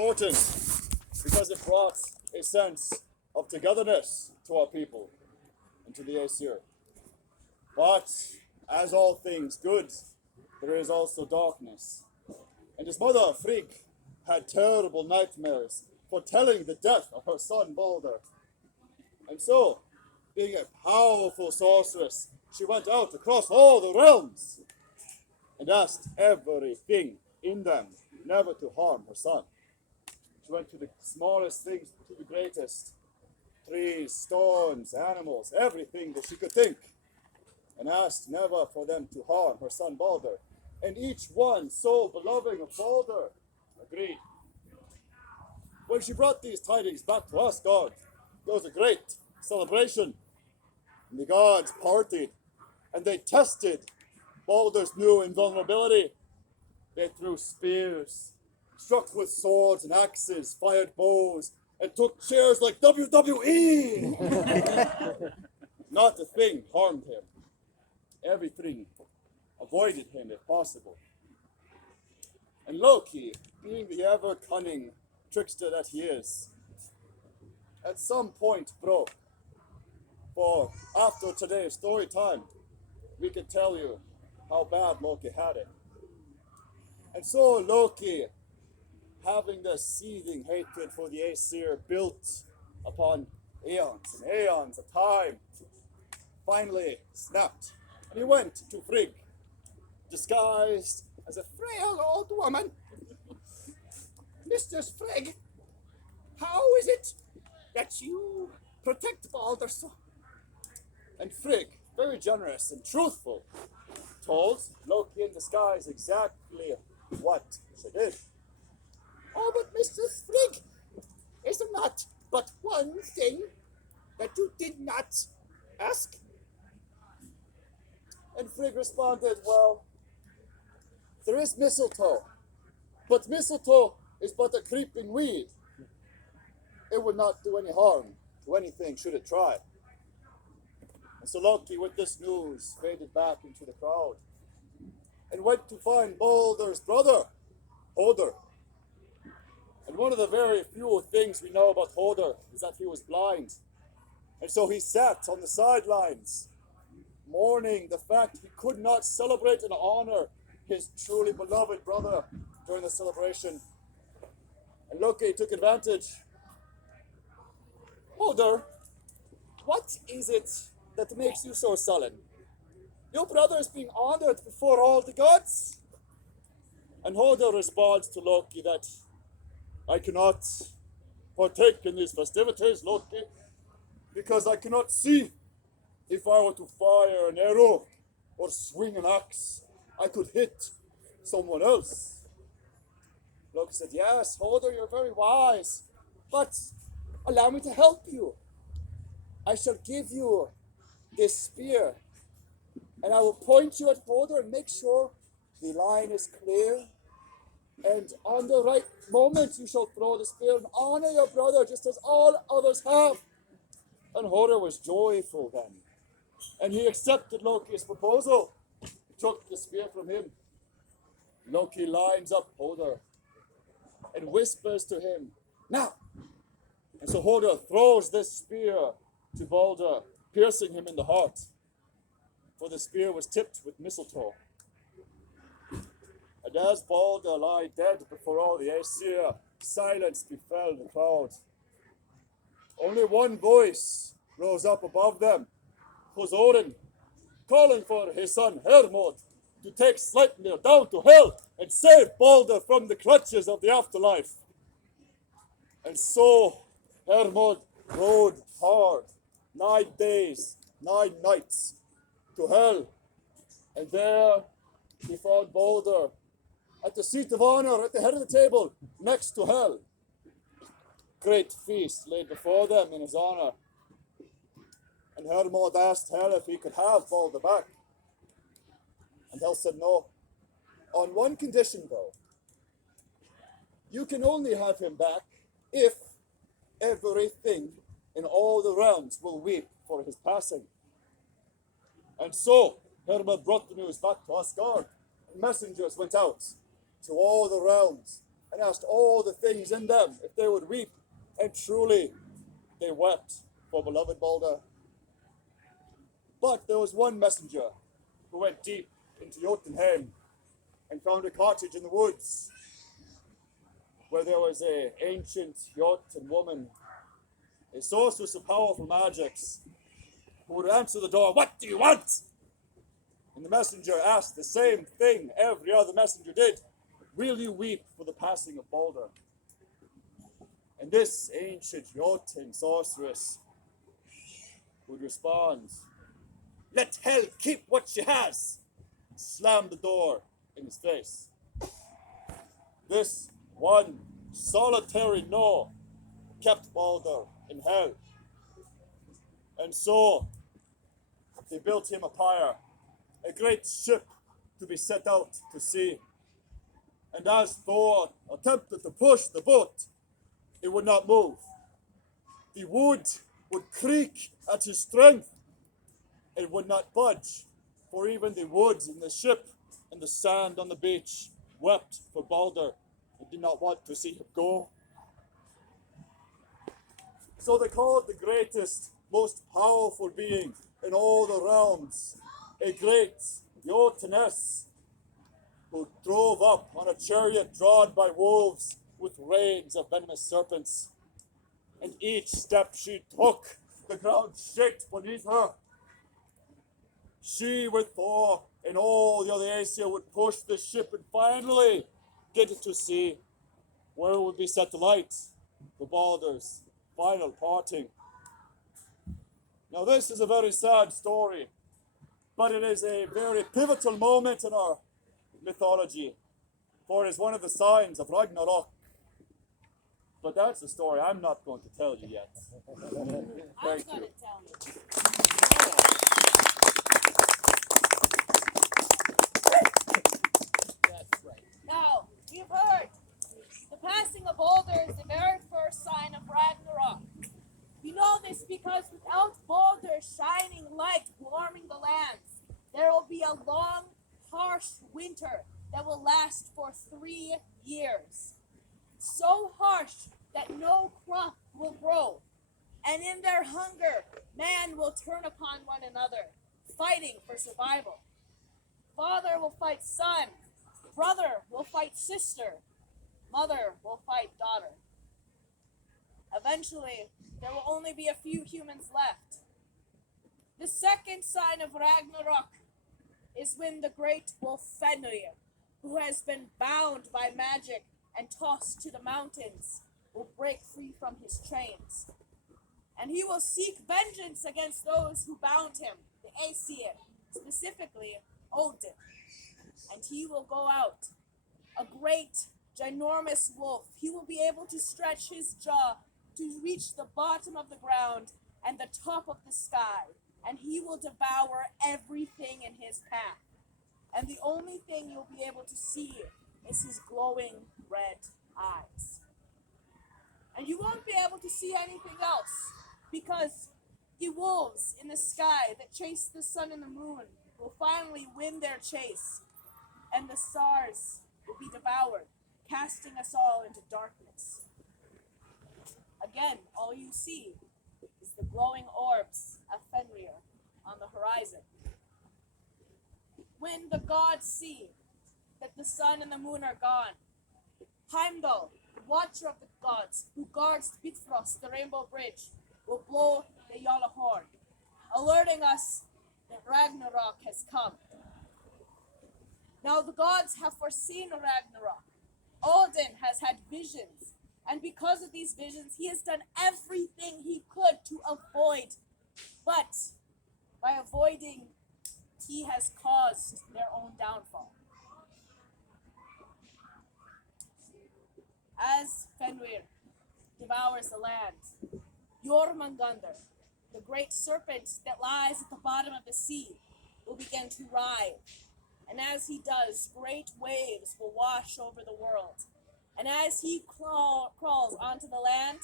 important because it brought a sense of togetherness to our people and to the Aesir. But as all things good, there is also darkness. And his mother, Frigg, had terrible nightmares foretelling the death of her son Balder. And so, being a powerful sorceress, she went out across all the realms and asked everything in them never to harm her son. She went to the smallest things to the greatest, trees, stones, animals, everything that she could think, and asked never for them to harm her son Balder. And each one, so beloved of Balder, agreed. When she brought these tidings back to Asgard, there was a great celebration. And the gods partied, and they tested Balder's new invulnerability. They threw spears, struck with swords and axes, fired bows, and took chairs like WWE. Not a thing harmed him. Everything avoided him if possible. And Loki, being the ever cunning trickster that he is, at some point broke. For after today's story time, we can tell you how bad Loki had it. And so Loki, having this seething hatred for the Aesir built upon aeons and aeons of time, finally snapped. And he went to Frigg, disguised as a frail old woman. Mistress Frigg, how is it that you protect Balder so? And Frigg, very generous and truthful, told Loki in disguise exactly what she did. Oh, but Mistress Frigg, is there not but one thing that you did not ask? And Frigg responded, well, there is mistletoe, but mistletoe is but a creeping weed. It would not do any harm to anything should it try. And so Loki, with this news, faded back into the crowd and went to find Balder's brother, Hoder. And one of the very few things we know about Hoder is that he was blind. And so he sat on the sidelines, mourning the fact he could not celebrate and honor his truly beloved brother during the celebration. And Loki took advantage. Hoder, what is it that makes you so sullen? Your brother is being honored before all the gods. And Hoder responds to Loki that I cannot partake in these festivities, Loki, because I cannot see. If I were to fire an arrow or swing an axe, I could hit someone else. Loki said, yes, Hoder, you're very wise, but allow me to help you. I shall give you this spear, and I will point you at Hoder and make sure the line is clear. And on the right moment, you shall throw the spear and honor your brother just as all others have. And Hoder was joyful then. And he accepted Loki's proposal. He took the spear from him. Loki lines up Hoder and whispers to him, now. And so Hoder throws this spear to Balder, piercing him in the heart. For the spear was tipped with mistletoe. And as Balder lay dead before all the Aesir, silence befell the crowd. Only one voice rose up above them. It was Odin, calling for his son Hermod to take Sleipnir down to hell and save Balder from the clutches of the afterlife. And so Hermod rode hard 9 days, 9 nights to hell. And there he found Balder at the seat of honor at the head of the table next to Hel. Great feast laid before them in his honor. And Hermod asked Hel if he could have Balder back. And Hel said no. On one condition, though. You can only have him back if everything in all the realms will weep for his passing. And so Hermod brought the news back to Asgard. Messengers went out to all the realms, and asked all the things in them if they would weep, and truly they wept for beloved Balder. But there was one messenger who went deep into Jotunheim and found a cottage in the woods where there was an ancient Jotun woman, a sorceress of powerful magics, who would answer the door, "What do you want?" And the messenger asked the same thing every other messenger did, "Will you weep for the passing of Balder?" And this ancient Jotun sorceress would respond, "Let hell keep what she has," and slam the door in his face. This one solitary no kept Balder in hell. And so they built him a pyre, a great ship to be set out to sea. And as Thor attempted to push the boat, it would not move. The wood would creak at his strength. It would not budge, for even the wood in the ship and the sand on the beach wept for Balder and did not want to see him go. So they called the greatest, most powerful being in all the realms a great Jotuness, who drove up on a chariot drawn by wolves with reins of venomous serpents. And each step she took, the ground shook beneath her. She, with Thor and all the other Aesir, would push the ship and finally get it to sea, where it would be set alight for Balder's final parting. Now this is a very sad story, but it is a very pivotal moment in our mythology, for it is one of the signs of Ragnarok. But that's a story I'm not going to tell you yet. I'm going to tell you. That's right. Now, you've heard the passing of Balder is the very first sign of Ragnarok. We know this because without Balder's shining light warming the lands, there will be a long, harsh winter that will last for 3 years. So harsh that no crop will grow, and in their hunger, man will turn upon one another, fighting for survival. Father will fight son, brother will fight sister, mother will fight daughter. Eventually, there will only be a few humans left. The second sign of Ragnarok is when the great wolf Fenrir, who has been bound by magic and tossed to the mountains, will break free from his chains. And he will seek vengeance against those who bound him, the Aesir, specifically Odin. And he will go out, a great, ginormous wolf. He will be able to stretch his jaw to reach the bottom of the ground and the top of the sky, and he will devour everything in his path. And the only thing you'll be able to see is his glowing red eyes. And you won't be able to see anything else, because the wolves in the sky that chase the sun and the moon will finally win their chase, and the stars will be devoured, casting us all into darkness. Again, all you see is the glowing orbs of Fenrir on the horizon. When the gods see that the sun and the moon are gone, Heimdall, the watcher of the gods, who guards Bifrost, the rainbow bridge, will blow the Yala horn, alerting us that Ragnarok has come. Now the gods have foreseen Ragnarok. Odin has had visions, and because of these visions, he has done everything he could to avoid. But by avoiding, he has caused their own downfall. As Fenrir devours the land, Jormungandr, the great serpent that lies at the bottom of the sea, will begin to writhe. And as he does, great waves will wash over the world. And as he crawls onto the land,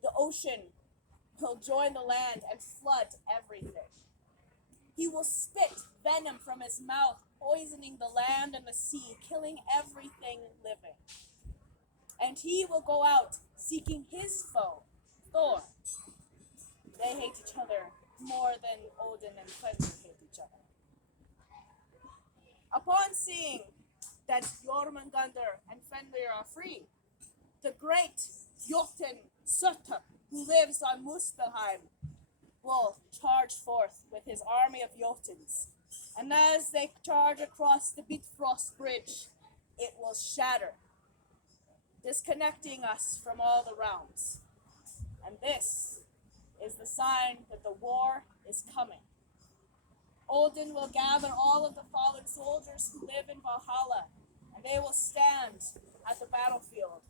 the ocean will join the land and flood everything. He will spit venom from his mouth, poisoning the land and the sea, killing everything living. and he will go out seeking his foe, Thor. They hate each other more than Odin and Fenrir hate each other. Upon seeing that Jormungandr and Fenrir are free, the great Jotun Surtur, who lives on Muspelheim, will charge forth with his army of Jotuns. And as they charge across the Bifrost Bridge, it will shatter, disconnecting us from all the realms. And this is the sign that the war is coming. Odin will gather all of the fallen soldiers who live in Valhalla, and they will stand at the battlefield.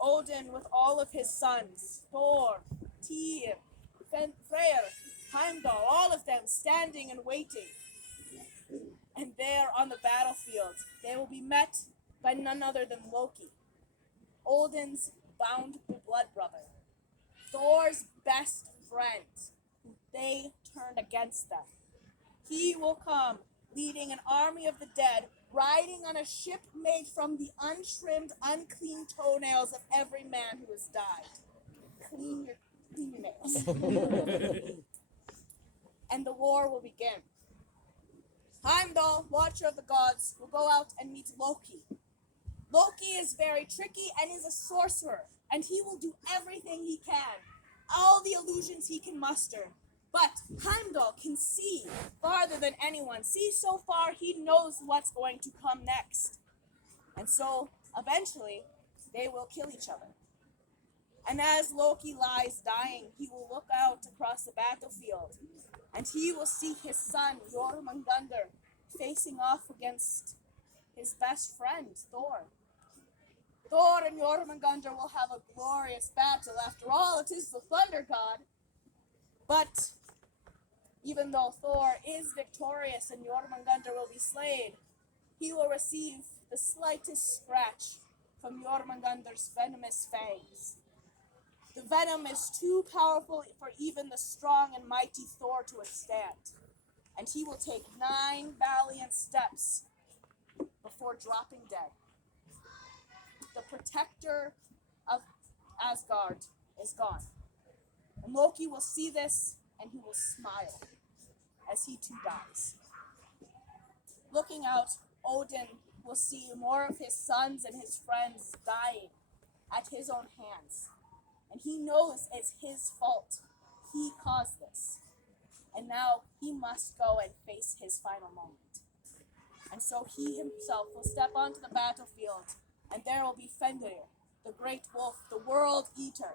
Odin with all of his sons, Thor, Tyr, Freyr, Heimdall, all of them standing and waiting. And there on the battlefield, they will be met by none other than Loki, Odin's bound blood brother, Thor's best friend, who they turned against them. He will come leading an army of the dead, riding on a ship made from the untrimmed, unclean toenails of every man who has died. Clean your nails. And the war will begin. Heimdall, Watcher of the Gods, will go out and meet Loki. Loki is very tricky and is a sorcerer, and he will do everything he can, all the illusions he can muster. But Heimdall can see farther than anyone. See so far, he knows what's going to come next. And so, eventually, they will kill each other. And as Loki lies dying, he will look out across the battlefield, and he will see his son, Jormungandr, facing off against his best friend, Thor. Thor and Jormungandr will have a glorious battle. After all, it is the Thunder God. But even though Thor is victorious and Jormungandr will be slain, he will receive the slightest scratch from Jormungandr's venomous fangs. The venom is too powerful for even the strong and mighty Thor to withstand, and he will take 9 valiant steps before dropping dead. The protector of Asgard is gone, and Loki will see this and he will smile as he too dies. Looking out, Odin will see more of his sons and his friends dying at his own hands. And he knows it's his fault. He caused this. And now he must go and face his final moment. And so he himself will step onto the battlefield, and there will be Fenrir, the great wolf, the world eater.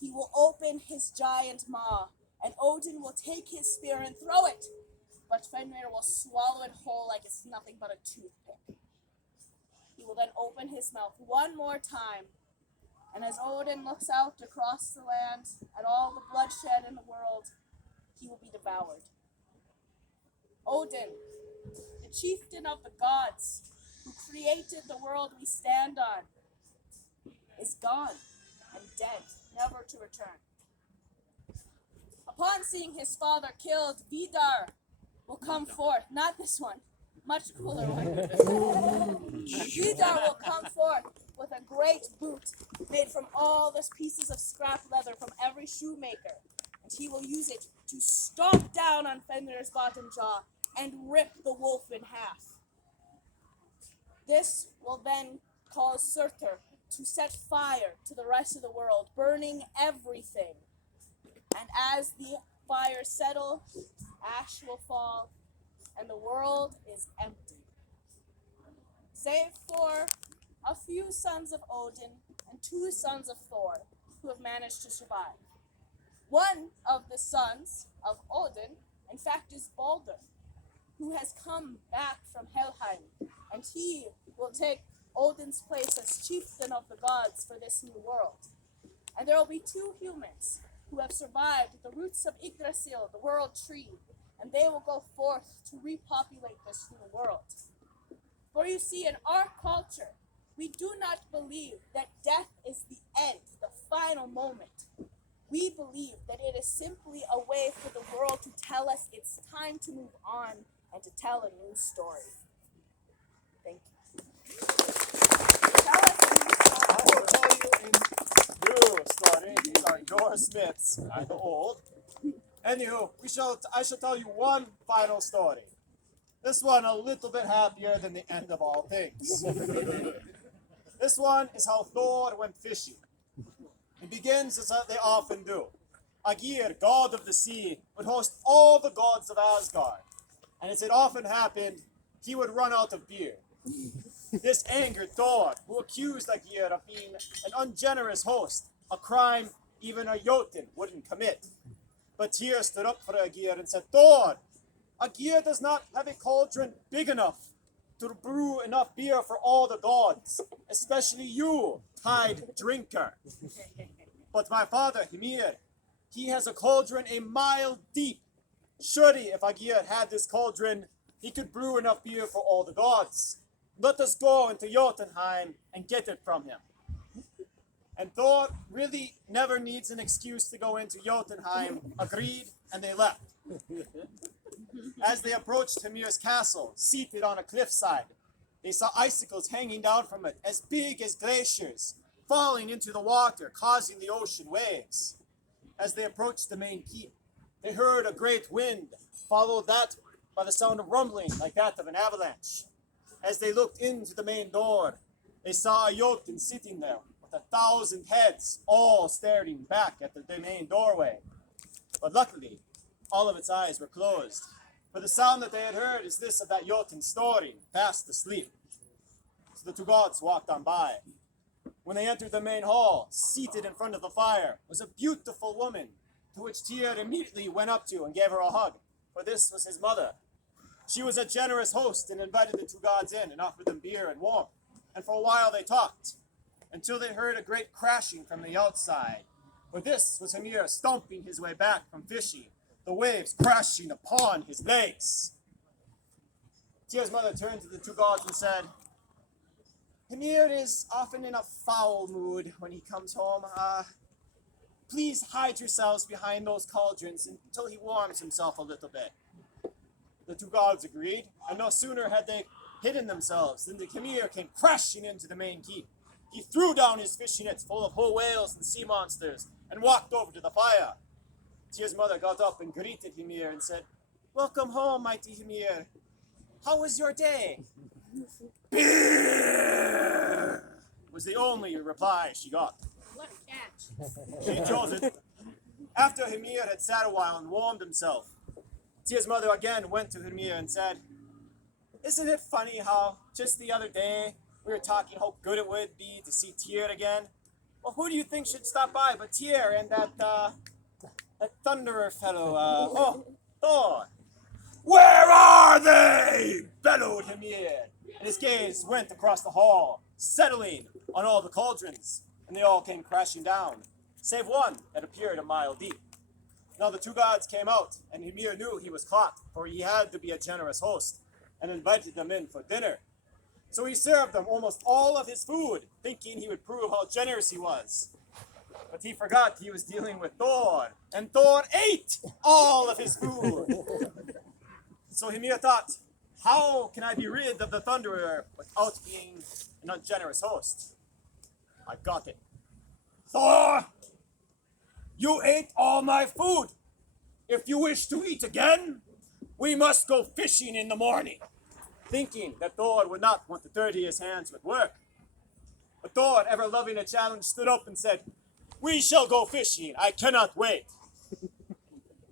He will open his giant maw, and Odin will take his spear and throw it. But Fenrir will swallow it whole like it's nothing but a toothpick. He will then open his mouth one more time, and as Odin looks out across the land at all the bloodshed in the world, he will be devoured. Odin, the chieftain of the gods, who created the world we stand on, is gone and dead, never to return. Upon seeing his father killed, Vidar will come forth. Not this one, much cooler one. Vidar will come forth with a great boot made from all the pieces of scrap leather from every shoemaker, and he will use it to stomp down on Fenrir's bottom jaw and rip the wolf in half. This will then cause Surtur to set fire to the rest of the world, burning everything. And as the fires settle, ash will fall, and the world is empty, save for a few sons of Odin and 2 sons of Thor who have managed to survive. One of the sons of Odin, in fact, is Baldur, who has come back from Helheim, and he will take Odin's place as chieftain of the gods for this new world. And there will be 2 humans who have survived the roots of Yggdrasil, the world tree, and they will go forth to repopulate this new world. For you see, in our culture, we do not believe that death is the end, the final moment. We believe that it is simply a way for the world to tell us it's time to move on and to tell a new story. Thank you. Tell us a new story. are smiths, kind of old. Anywho, I shall tell you one final story. This one a little bit happier than the end of all things. This one is how Thor went fishing. It begins as they often do. Agir, god of the sea, would host all the gods of Asgard. And as it often happened, he would run out of beer. This angered Thor, who accused Agir of being an ungenerous host, a crime even a Jotun wouldn't commit. But Tyr stood up for Agir and said, Thor, Agir does not have a cauldron big enough to brew enough beer for all the gods, especially you, tide drinker. But my father, Hymir, he has a cauldron a mile deep. Surely if Agir had this cauldron, he could brew enough beer for all the gods. Let us go into Jotunheim and get it from him. And Thor really never needs an excuse to go into Jotunheim, agreed, and they left. As they approached Hymir's castle, seated on a cliffside, they saw icicles hanging down from it, as big as glaciers, falling into the water, causing the ocean waves. As they approached the main keep, they heard a great wind, followed that by the sound of rumbling like that of an avalanche. As they looked into the main door, they saw a Jotun sitting there with 1,000 heads, all staring back at the main doorway. But luckily, all of its eyes were closed, for the sound that they had heard is this of that Jotun snoring, fast asleep. So the two gods walked on by. When they entered the main hall, seated in front of the fire, was a beautiful woman, to which Tyr immediately went up to and gave her a hug, for this was his mother. She was a generous host and invited the two gods in and offered them beer and warmth. And for a while they talked, until they heard a great crashing from the outside. For this was Hymir stomping his way back from fishing, the waves crashing upon his legs. Tyr's mother turned to the two gods and said, Hymir is often in a foul mood when he comes home. Please hide yourselves behind those cauldrons until he warms himself a little bit. The two gods agreed, and no sooner had they hidden themselves than the Hymir came crashing into the main keep. He threw down his fishing nets full of whole whales and sea monsters and walked over to the fire. Tyr's mother got up and greeted Hymir and said, Welcome home, mighty Hymir. How was your day? Beer! Was the only reply she got. What a catch. She chose it. After Hymir had sat a while and warmed himself, Tyr's mother again went to Hymir and said, Isn't it funny how just the other day we were talking how good it would be to see Tyr again? Well, who do you think should stop by but Tyr and that thunderer fellow, Thor? Where are they? Bellowed Hymir, and his gaze went across the hall, settling on all the cauldrons, and they all came crashing down, save one that appeared a mile deep. Now the two gods came out, and Hymir knew he was caught, for he had to be a generous host, and invited them in for dinner. So he served them almost all of his food, thinking he would prove how generous he was. But he forgot he was dealing with Thor, and Thor ate all of his food. So Hymir thought, how can I be rid of the Thunderer without being an ungenerous host? I got it. Thor! You ate all my food. If you wish to eat again, we must go fishing in the morning. Thinking that Thor would not want to dirty his hands with work. But Thor, ever loving a challenge, stood up and said, We shall go fishing. I cannot wait.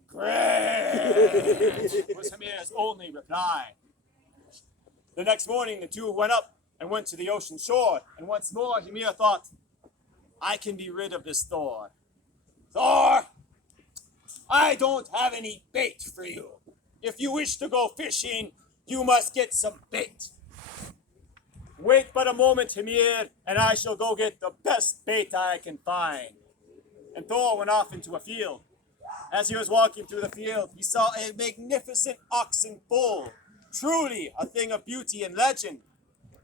Great! Was Hymir's only reply. The next morning, the two went up and went to the ocean shore. And once more, Hymir thought, I can be rid of this Thor. Thor, I don't have any bait for you. If you wish to go fishing, you must get some bait. Wait but a moment, Hymir, and I shall go get the best bait I can find. And Thor went off into a field. As he was walking through the field, he saw a magnificent oxen foal, truly a thing of beauty and legend.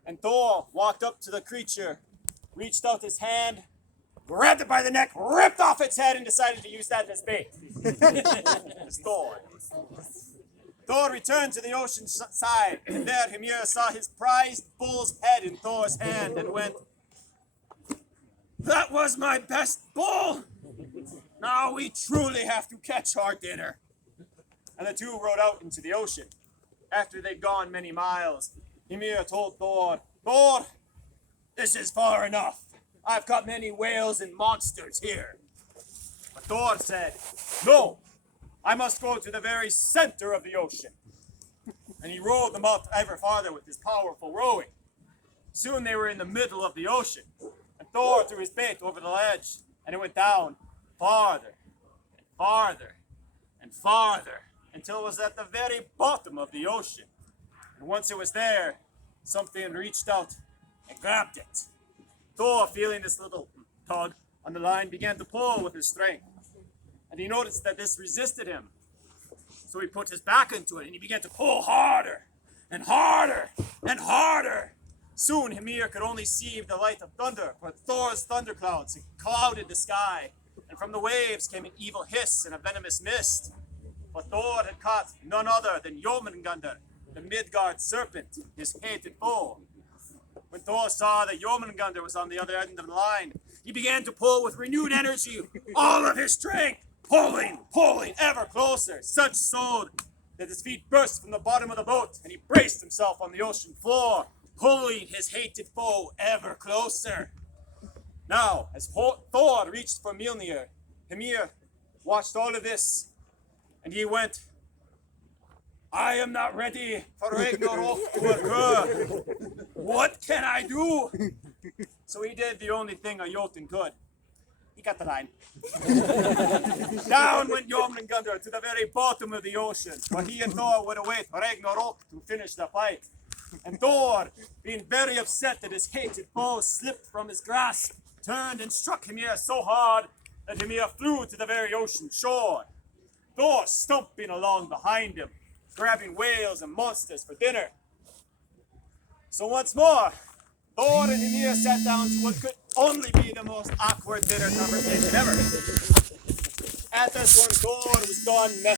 And Thor walked up to the creature, reached out his hand, grabbed it by the neck, ripped off its head, and decided to use that as bait. It's Thor. Thor returned to the ocean side, and there Hymir saw his prized bull's head in Thor's hand and went, That was my best bull! Now we truly have to catch our dinner. And the two rode out into the ocean. After they'd gone many miles, Ymir told Thor, Thor, this is far enough. I've caught many whales and monsters here. But Thor said, no, I must go to the very center of the ocean. And he rowed them out ever farther with his powerful rowing. Soon they were in the middle of the ocean, and Thor threw his bait over the ledge, and it went down farther and farther and farther until it was at the very bottom of the ocean. And once it was there, something reached out and grabbed it. Thor, feeling this little tug on the line, began to pull with his strength, and he noticed that this resisted him. So he put his back into it, and he began to pull harder and harder and harder. Soon Ymir could only see the light of thunder, for Thor's thunderclouds had clouded the sky, and from the waves came an evil hiss and a venomous mist. For Thor had caught none other than Jormungandr, the Midgard serpent, his hated foe. When Thor saw that Jormungandr was on the other end of the line, he began to pull with renewed energy, all of his strength, pulling ever closer, such so that his feet burst from the bottom of the boat, and he braced himself on the ocean floor, pulling his hated foe ever closer. Now, as Thor reached for Mjolnir, Ymir watched all of this, and he went, I am not ready for Ragnarok to occur. What can I do? So he did the only thing a Jotun could. He got the line. Down went Jormungandr to the very bottom of the ocean, where he and Thor would await Ragnarok to finish the fight. And Thor, being very upset that his hated foe slipped from his grasp, turned and struck Ymir so hard that Ymir flew to the very ocean shore. Thor stumping along behind him, grabbing whales and monsters for dinner. So once more, Thor and Ymir sat down to what could only be the most awkward dinner conversation ever. At this one, Thor was done